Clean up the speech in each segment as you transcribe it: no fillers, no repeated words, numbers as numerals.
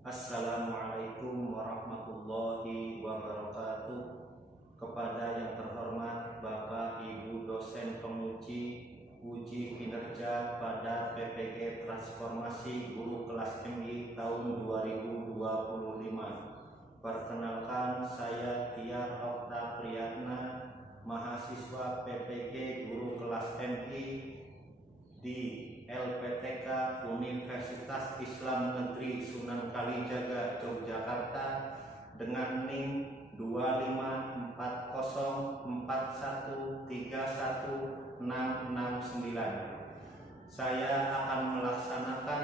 Assalamualaikum warahmatullahi wabarakatuh. Kepada yang terhormat Bapak Ibu dosen penguji uji kinerja pada PPG Transformasi Guru Kelas MI tahun 2025. Perkenalkan, saya Tiar Okta Priyatna, mahasiswa PPG Guru Kelas MI di LPTK Universitas Islam Negeri Sunan Kalijaga, Yogyakarta dengan NIM 25404131669. Saya akan melaksanakan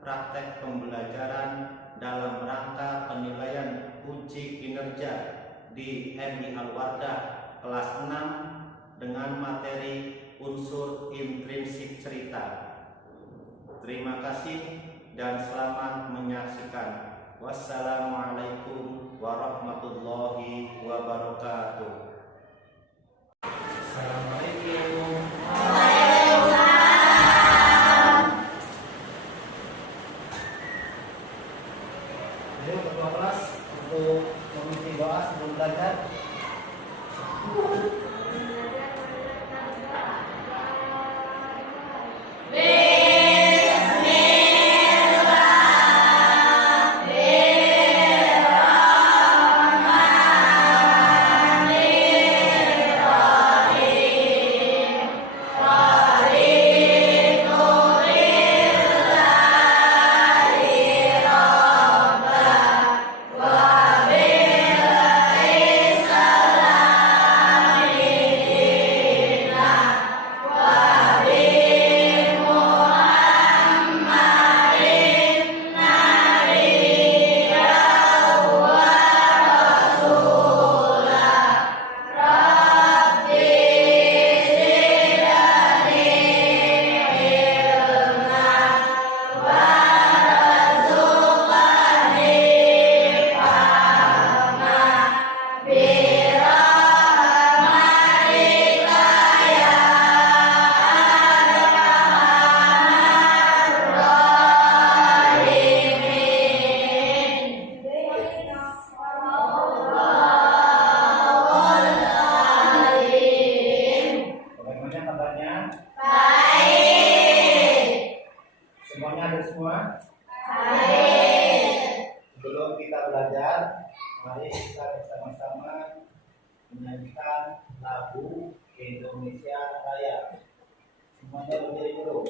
praktek pembelajaran dalam rangka penilaian uji kinerja di MI Al-Wardah kelas 6 dengan materi unsur intrinsik cerita. Terima kasih dan selamat menyaksikan. Wassalamualaikum warahmatullahi wabarakatuh. Assalamualaikum. Ayo ketua kelas untuk mengisi doa sebelum belajar. Sebelum kita belajar, mari kita bersama-sama menyanyikan lagu Indonesia Raya. Semuanya berdiri dulu.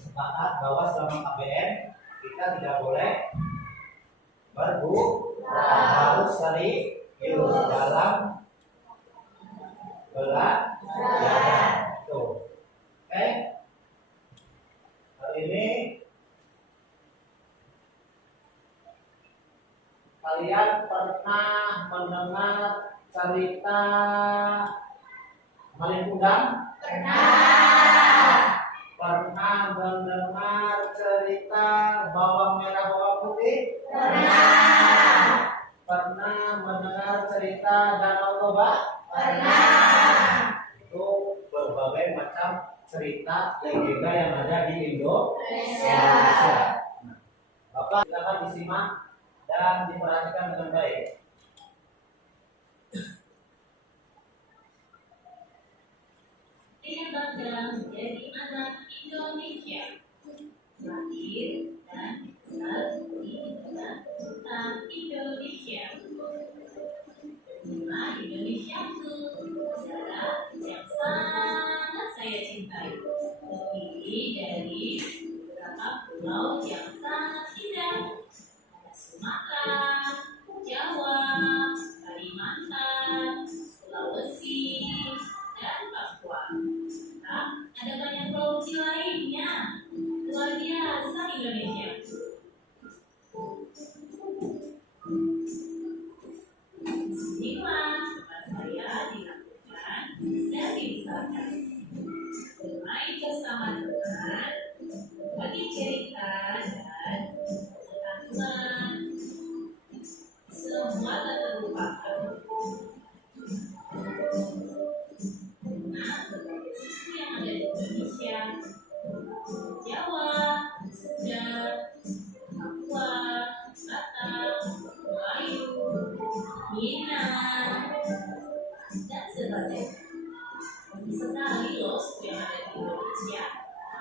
sepakat bahwa selama KBM kita tidak boleh bergurau, harus serius dalam belajar. Tuh. Oke. Kali ini kalian pernah mendengar cerita Malin Kundang? Pernah mendengar cerita bawang merah bawang putih? Pernah mendengar cerita Danau Toba? Itu berbagai macam cerita legenda yang ada di Indonesia. Nah, Bapak silakan disimak dan diperhatikan dengan baik. Saya bangga menjadi anak Indonesia, lahir dan besar di negara Sultan Indonesia. Nama Indonesiaku, negara yang sangat saya cintai, terdiri dari beberapa pulau yang sangat indah. Ada Sumatera, Jawa, Kalimantan, Sulawesi, dan Papua. Ada banyak pulau kecil lainnya. Luar biasa Indonesia. Disinilah tempat saya dilakukan dan dibesarkan. Bermain bersama teman, berbagi cerita dan pengetahuan. Semua tak terlupakan. Nah, berbagai suku yang ada di Indonesia, Jawa, Sunda, Papua, Batak, Melayu, Minang, dan sebagainya. Banyak sekali loh suku yang ada di Indonesia.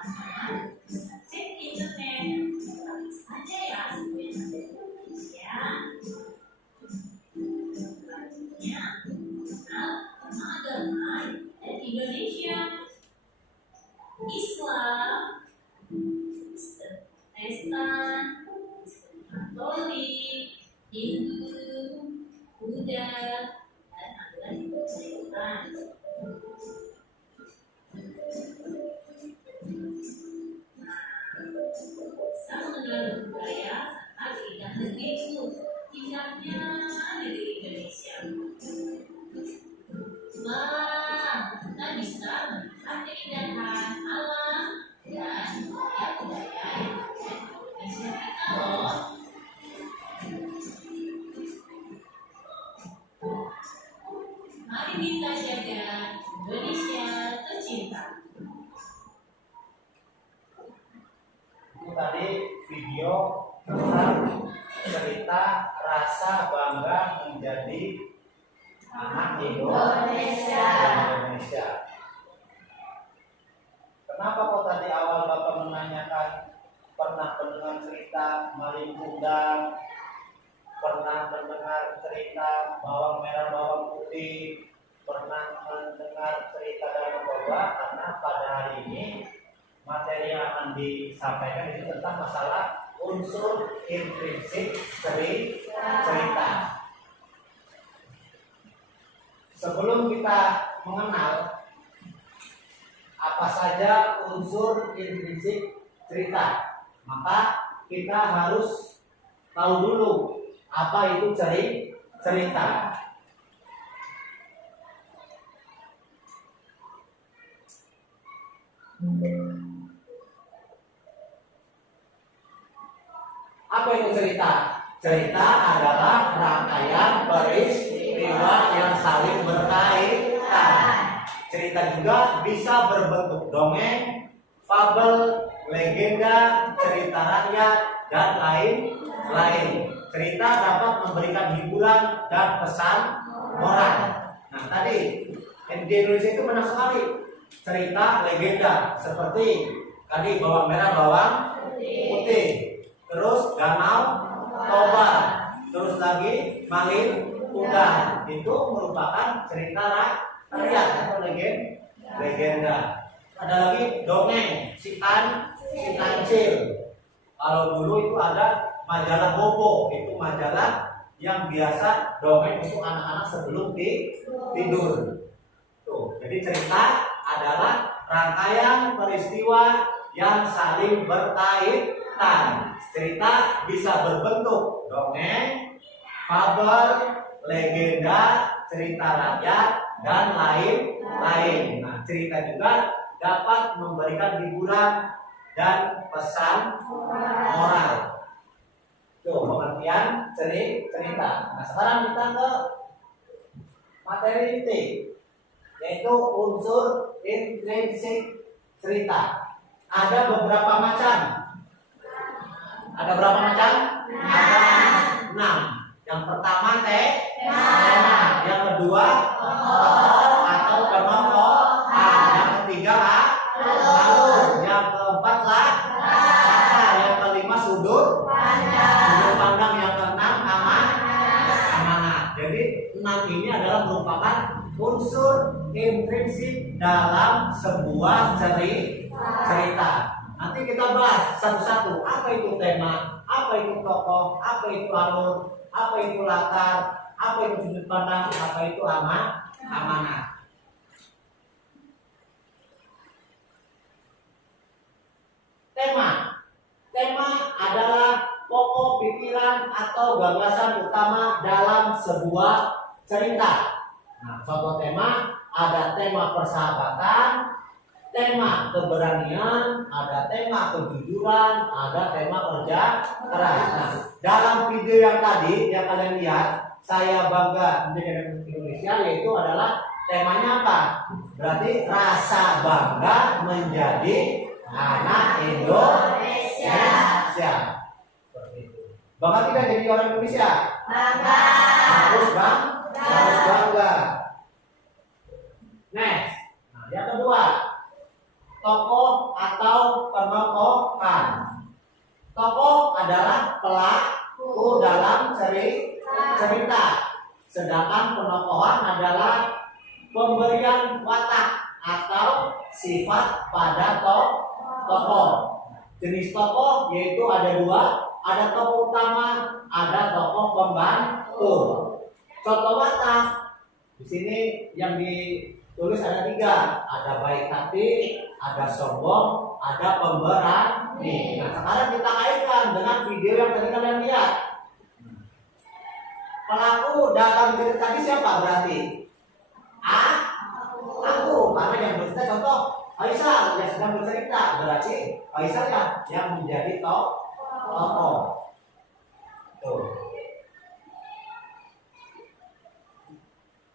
Nah, bisa cek di internet, cari saja ya suku yang ada di Indonesia. Selanjutnya, kenal sama agama di Indonesia. Islam, Kristen Protestan, Kristen Katolik, Hindu, Buddha, dan aliran Hindu-Buddhistan. Bisa mengenal budaya serta keindahan negeriku, indahnya negeri Indonesia. Wah, kita bisa melihat keindahan alam dan budaya yang ada di Indonesia kita loh. Mari kita jaga Indonesia tercinta. Itu tadi video tentang cerita rasa bangga menjadi anak Indonesia. Kenapa kok tadi awal Bapak menanyakan pernah mendengar cerita Malin Kundang, pernah mendengar cerita bawang merah bawang putih, pernah mendengar cerita Danau Toba? Karena pada hari ini materi yang akan disampaikan itu tentang masalah unsur intrinsik cerita. Sebelum kita mengenal apa saja unsur intrinsik cerita, maka kita harus tahu dulu apa itu cerita. Apa itu cerita? Cerita adalah rangkaian peristiwa yang saling berkaitan. Cerita juga bisa berbentuk dongeng, fabel, legenda, cerita rakyat, dan lain-lain. Cerita dapat memberikan hiburan dan pesan moral. Nah, tadi di Indonesia itu banyak sekali cerita legenda seperti tadi bawang merah bawang putih, terus Danau Toba, terus lagi Malin Kundang. Itu merupakan cerita rakyat atau legenda. Ada lagi dongeng, si An si kancil. Kalau dulu itu ada majalah Bobo, itu majalah yang biasa dongeng untuk anak-anak sebelum tidur. Tuh, jadi cerita adalah rangkaian peristiwa yang saling berkaitan. Cerita bisa berbentuk dongeng, fabel, legenda, cerita rakyat, dan lain-lain. Nah, cerita juga dapat memberikan hiburan dan pesan moral. Tuh, pengertian cerita. Nah, sekarang kita ke materi inti, yaitu unsur intrinsik cerita. Ada beberapa macam. Ada berapa macam? Ada 6. Yang pertama tema. Yang kedua tokoh atau pentokohan. Yang ketiga alur. Yang keempat latar. Yang kelima sudut pandang. Yang keenam amanat. Jadi 6 ini adalah merupakan unsur intrinsik dalam sebuah cerita. Nanti kita bahas satu-satu. Apa itu tema? Apa itu tokoh? Apa itu alur? Apa itu latar? Apa itu sudut pandang? Apa itu amanat? Tema adalah pokok pikiran atau gagasan utama dalam sebuah cerita. Nah, contoh tema ada tema persahabatan, tema keberanian, ada tema kejujuran, ada tema kerja keras. Nah, dalam video yang tadi yang kalian lihat, saya bangga menjadi anak Indonesia, yaitu adalah temanya apa? Berarti rasa bangga menjadi anak Indonesia. Bangga tidak jadi orang Indonesia? Bangga. Harus bangga. Next. Nah, yang kedua, tokoh atau pentokohan. Tokoh adalah pelaku dalam cerita, sedangkan pentokohan adalah pemberian watak atau sifat pada tokoh. Jenis tokoh yaitu ada 2, ada tokoh utama, ada tokoh pembantu. Contoh watak di sini yang ditulis ada 3, ada baik hati, ada sombong, ada pemberani. Nah, sekarang kita kaitkan dengan video yang tadi kalian lihat. Pelaku dalam cerita tadi siapa berarti? Aku, karena yang bercerita contoh Faisal yang sedang bercerita, berarti Faisal yang menjadi tokoh. Tuh.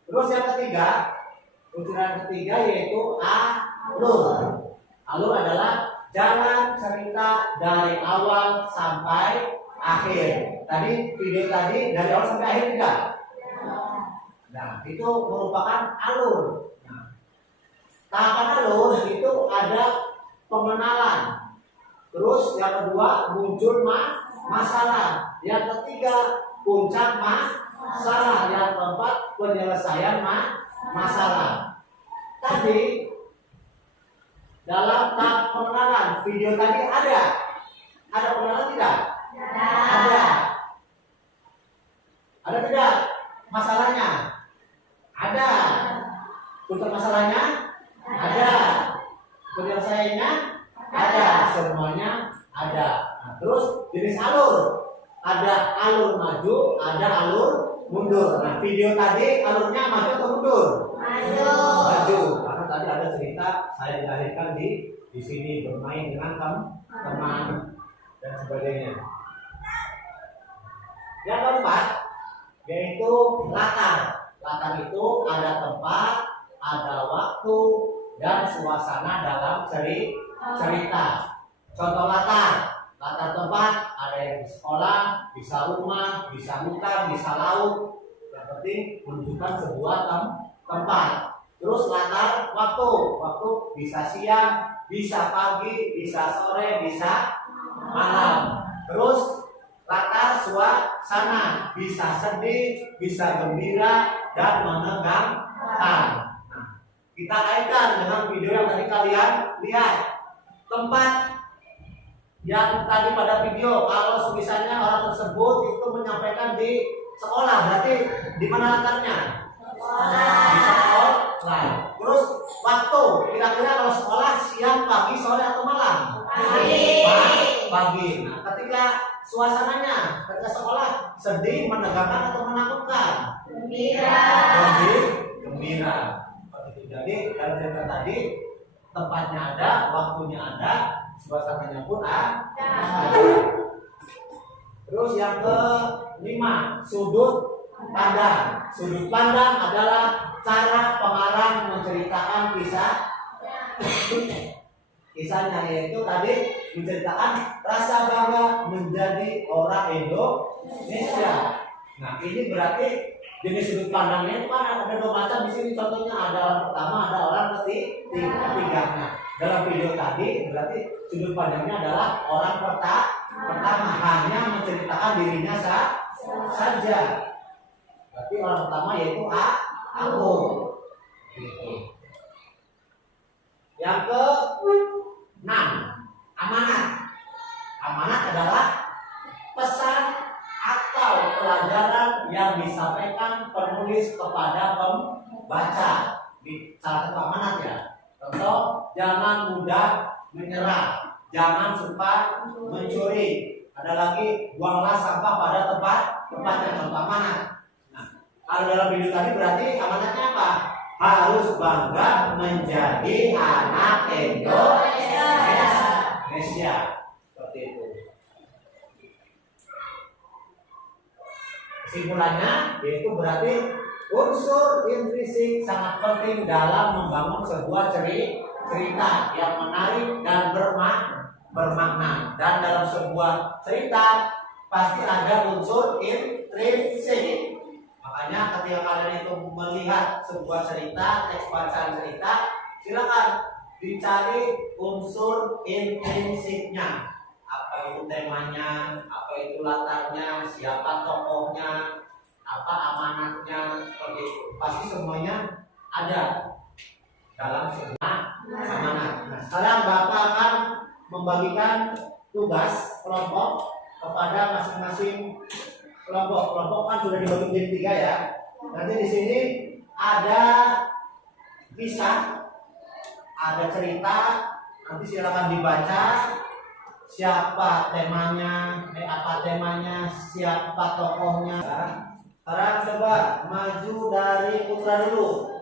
Terus yang ketiga, unsur ketiga yaitu alur. Alur adalah jalan cerita dari awal sampai akhir. Tadi video tadi dari awal sampai akhir tidak? Nah, itu merupakan alur. Nah, tahapan alur itu ada pengenalan. Terus yang kedua muncul masalah. Yang ketiga puncak masalah. Yang keempat penyelesaian masalah. Tadi dalam tahap pengenalan video tadi ada pengenalan tidak? Ada tidak masalahnya? Ada. Puncak masalahnya? Ada. Penyelesaiannya? Ada. Semuanya ada. Nah, terus jenis alur. Ada alur maju, ada alur mundur. Nah, video tadi alurnya maju atau mundur? Maju. Karena tadi ada cerita saya dilahirkan di sini bermain dengan teman dan sebagainya. Yang keempat yaitu latar. Latar itu ada tempat, ada waktu, dan suasana dalam cerita. Contoh latar tempat ada yang di sekolah, bisa rumah, bisa hutan, bisa laut. Yang penting menunjukkan sebuah tempat. Terus latar waktu bisa siang, bisa pagi, bisa sore, bisa malam. Terus latar suasana bisa sedih, bisa gembira, dan menegangkan. Nah, kita kaitkan dengan video yang tadi kalian lihat. Tempat yang tadi pada video, kalau misalnya orang tersebut itu menyampaikan di sekolah, berarti di mana latarnya? Di sekolah. Terus waktu, kira-kira kalau sekolah siang, pagi, sore atau malam? Pagi. Nah, ketika suasananya, ketika sekolah sedih, menegangkan atau menakutkan? Gembira. Jadi dalam cerita tadi tempatnya ada, waktunya ada, suasananya pun ada. Terus yang kelima, sudut pandang. Sudut pandang adalah cara pengarang menceritakan kisahnya, yaitu tadi menceritakan rasa bangga menjadi orang Indonesia. Nah, ini berarti jenis sudut pandangnya itu kan ada dua macam di sini. Contohnya ada orang pertama, ada orang ketiga. Nah, dalam video tadi berarti sudut pandangnya adalah orang pertama, hanya menceritakan dirinya saja. Berarti orang pertama yaitu aku. Gitu. Yang ke-6, amanat. Amanat adalah pesan atau pelajaran yang disampaikan penulis kepada pembaca. Di salah satu amanat ya. Contoh, jangan mudah menyerah, jangan suka mencuri. Ada lagi, buanglah sampah pada tempatnya. Contoh amanat. Nah, kalau dalam video tadi berarti amanatnya apa? Harus bangga menjadi anak Indonesia. Seperti itu. Kesimpulannya yaitu berarti unsur intrinsik sangat penting dalam membangun sebuah cerita yang menarik dan bermakna. Dan dalam sebuah cerita pasti ada unsur intrinsik. Makanya ketika kalian itu melihat sebuah cerita, teks bacaan cerita, silakan dicari unsur intrinsiknya. Apa itu temanya, apa itu latarnya, siapa tokohnya, apa amanatnya, seperti itu. Pasti semuanya ada dalam sebuah amanat. Nah, sekarang Bapak akan membagikan tugas kelompok kepada masing-masing kelompok. Kelompok kan sudah dibagi menjadi 3 ya. Nanti di sini ada kisah, ada cerita. Nanti silakan dibaca siapa temanya, siapa tokohnya. Sekarang coba maju dari putra dulu.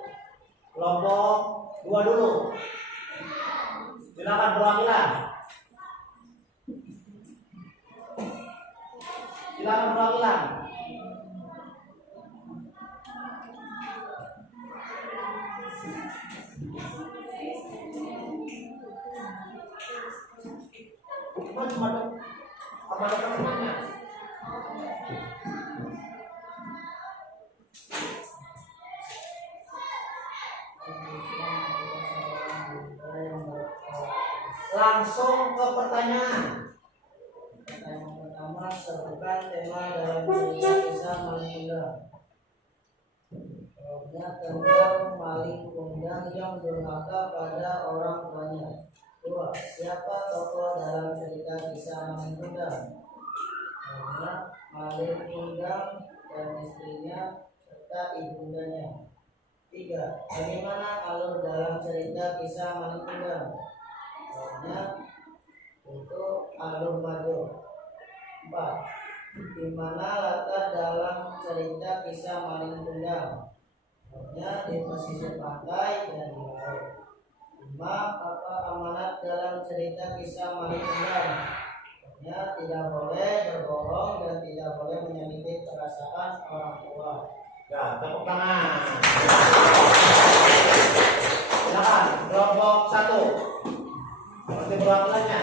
Kelompok 2 dulu. Silakan perwakilan. Silakan perwakilan. Cuma ada temannya. Langsung ke pertanyaan. Pertanyaan pertama, sebutkan tema dalam cerita kisah maling kundang. Jawabnya tentang maling kundang yang durhaka pada orang tuanya. 2. Siapa tokoh dalam cerita kisah maling kundang? Jawabnya maling kundang dan istrinya serta ibundanya. 3. Bagaimana alur dalam cerita kisah maling kundang? Jawabnya itu alur majur. 4. Di mana latar dalam cerita kisah maling kundang? Jawabnya di pesisir pantai dan di laut. 5. Apa amanat dalam cerita kisah maling kundang? Jawabnya tidak boleh berbohong dan tidak boleh menyakiti perasaan orang tua. Ya, tepuk tangan. Silakan kelompok 1. Seperti perwakilannya.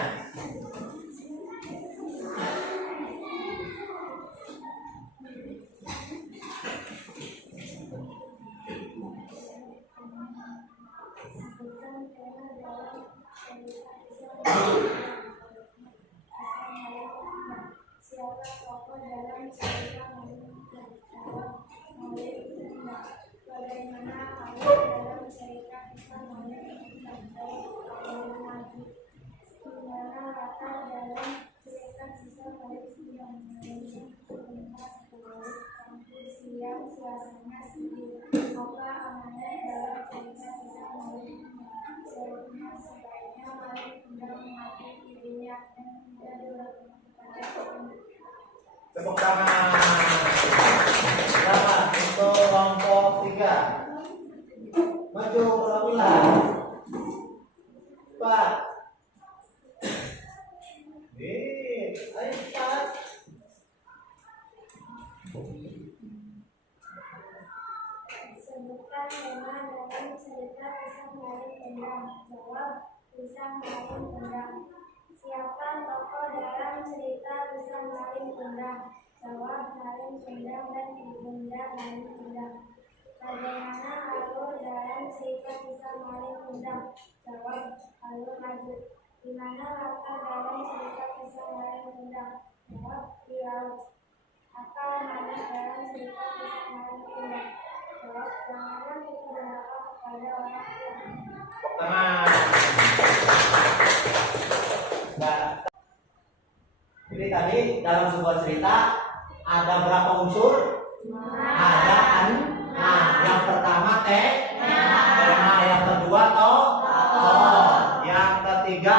Siapa tokoh dalam cerita maling kundang? Bagaimana alur dalam cerita kisah maling kundang? Di mana latar dalam cerita kisah Khalid yang mengenai komunitas Khalid kampus yang suasana sendiri. Apa amanat dalam cerita kisah Khalid? Jawabnya sebaiknya Khalid tidak mengakui dirinya dan tidak berhubung kepada Tuhan. Tepuk tangan. Selamat untuk kelompok 3. Maju ulang-ulang. 4. Ayo cepat. Sebutkan tema dalam cerita Pisang Maling Kundang. Jawab, Pisang Maling Kundang. Siapa tokoh dalam cerita Pisang Maling Kundang? Jawab, Maling Kundang dan Ibunda Maling Kundang. Bagaimana alur dalam cerita Pisang Maling Kundang? Jawab, alur maju. Di mana latar dalam cerita Pisang Maling Kundang? Jawab, di laut. Apa mana dalam cerita Pisang Maling Kundang? Jawab, janganlah kita berdoa kepada orang tua. Tepuk tangan. Nah, jadi tadi dalam sebuah cerita ada berapa unsur? Ada 6. Yang pertama tema, yang kedua yang ketiga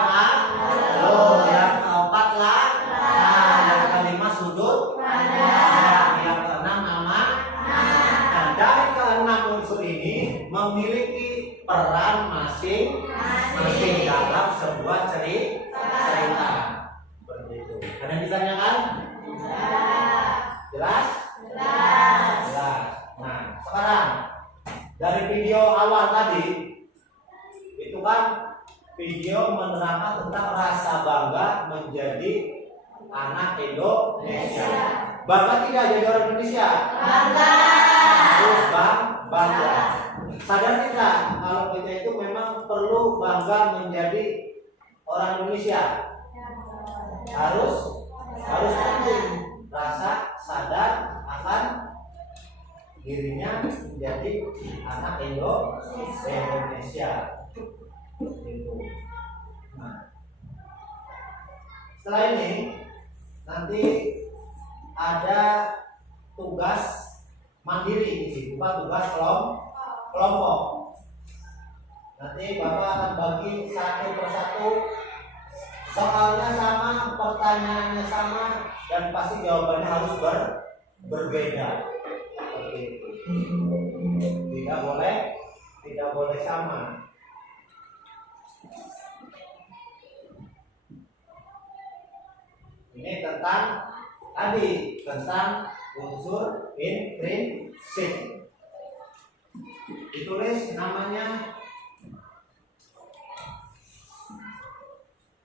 yang keempat yang kelima sudut, yang keenam nama. Nah, dari keenam unsur ini memiliki peran masing-masing dalam sebuah cerita. Seperti itu. Ada yang ditanyakan? Jelas? Jelas. Nah, sekarang dari video awal tadi itu kan video menerangkan tentang rasa bangga menjadi anak Indonesia. Bangga tidak jadi orang Indonesia? Bangga. Terus bangga. Sadar tidak kalau kita itu memang perlu bangga menjadi orang Indonesia? Harus penting. Rasa sadar akan dirinya menjadi anak Indonesia. Gitu. Nah, setelah ini nanti ada tugas mandiri di sini, bukan tugas kelompok. Nanti Bapak akan bagi satu persatu, soalnya sama, pertanyaannya sama, dan pasti jawabannya harus berbeda. Seperti itu. Tidak boleh sama. Ini tentang unsur intrinsik. Ditulis namanya.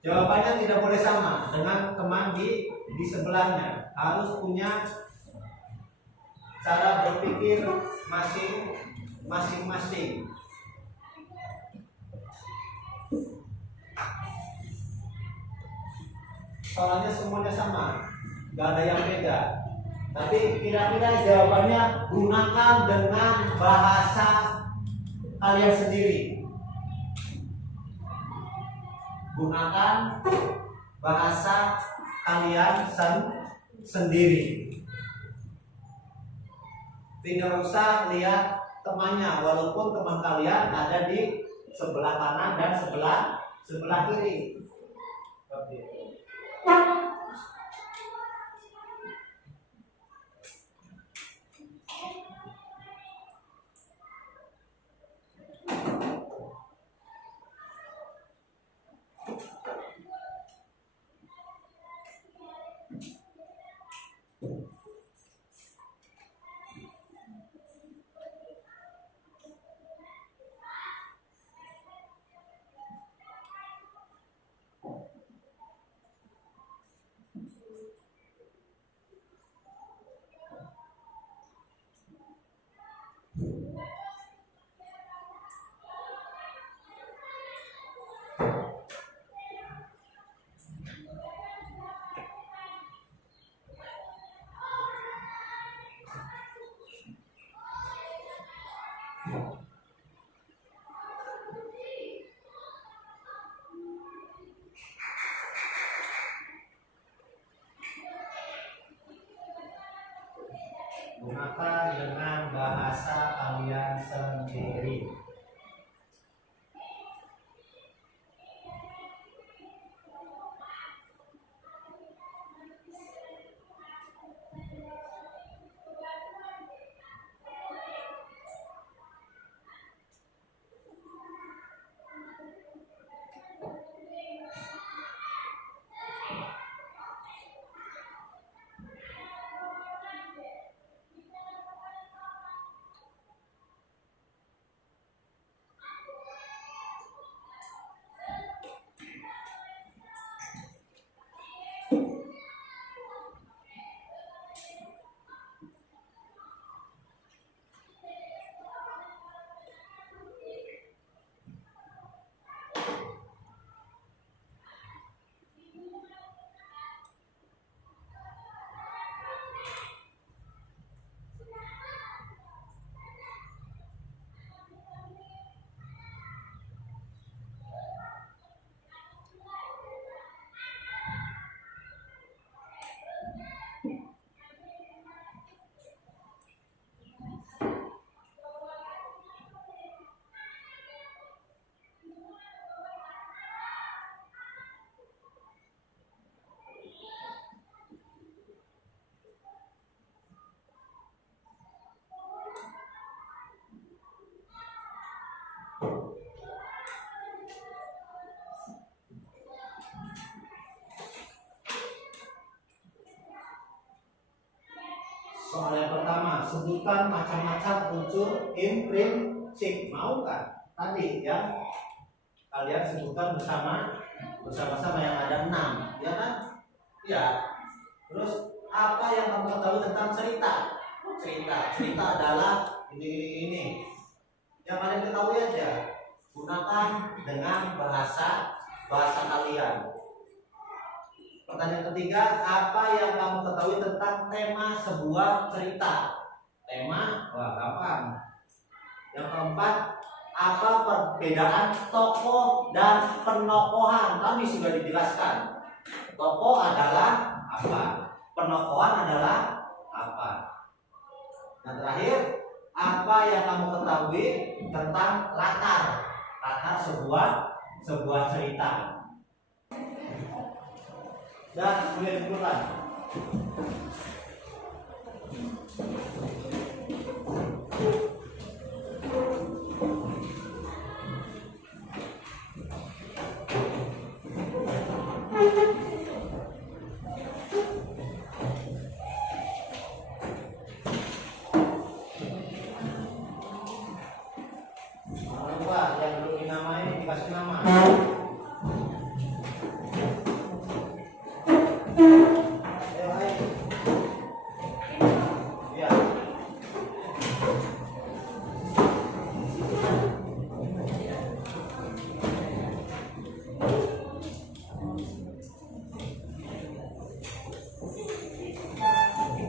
Jawabannya tidak boleh sama dengan teman di sebelahnya. Harus punya cara berpikir masing-masing. Soalnya semuanya sama, nggak ada yang beda. Tapi kira-kira jawabannya gunakan dengan bahasa kalian sendiri. Gunakan bahasa kalian sendiri. Tidak usah lihat temannya, walaupun teman kalian ada di sebelah kanan dan sebelah kiri. Seperti itu. Gunakan dengan bahasa kalian sendiri. Soal yang pertama, sebutkan macam-macam unsur intrinsik. Mau kan? Tadi ya, kalian sebutkan bersama-sama yang ada 6, ya kan? Ya. Terus apa yang kamu ketahui tentang cerita? Cerita adalah ini. Yang kalian ketahui aja. Gunakan dengan bahasa kalian. Pertanyaan ketiga, apa yang kamu ketahui tentang tema sebuah cerita? Tema, wah gampang. Yang keempat, apa perbedaan tokoh dan penokohan? Tadi sudah dijelaskan. Tokoh adalah apa? Penokohan adalah apa? Dan terakhir, apa yang kamu ketahui tentang latar sebuah cerita? Dan mulai dimulai. Yang belum dinamai dikasih nama.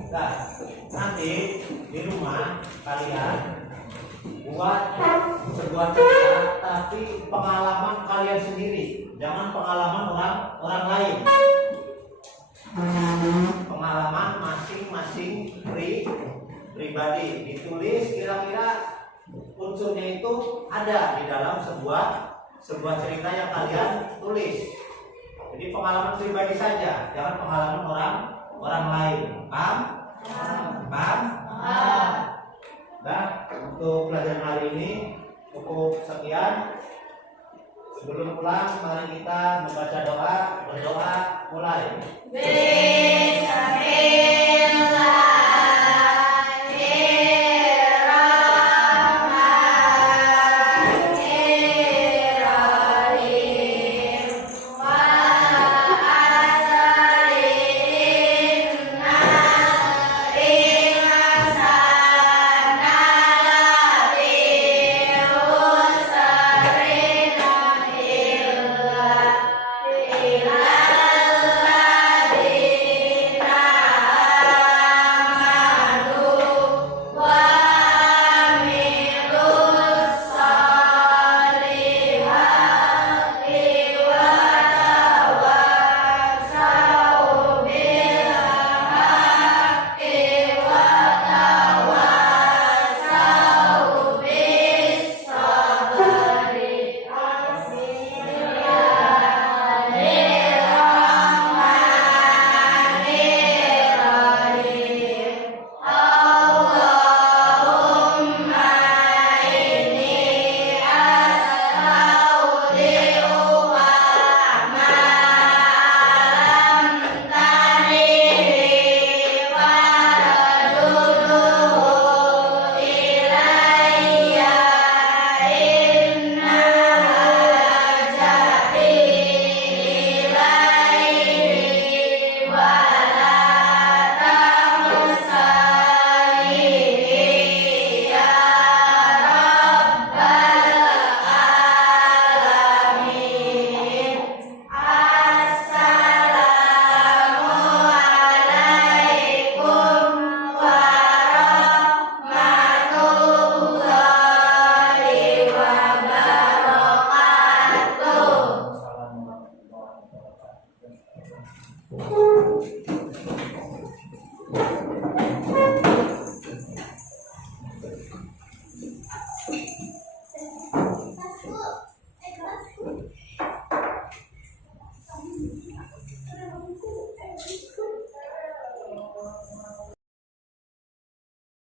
Nah, nanti di rumah kalian buat sebuah cerita, tapi pengalaman kalian sendiri, jangan pengalaman orang lain. Pengalaman masing-masing pribadi. Ditulis kira-kira unsurnya itu ada di dalam sebuah cerita yang kalian tulis. Jadi pengalaman pribadi saja, jangan pengalaman orang lain. Paham? Nah, untuk pelajaran hari ini cukup sekian. Sebelum pulang, mari kita membaca berdoa, mulai.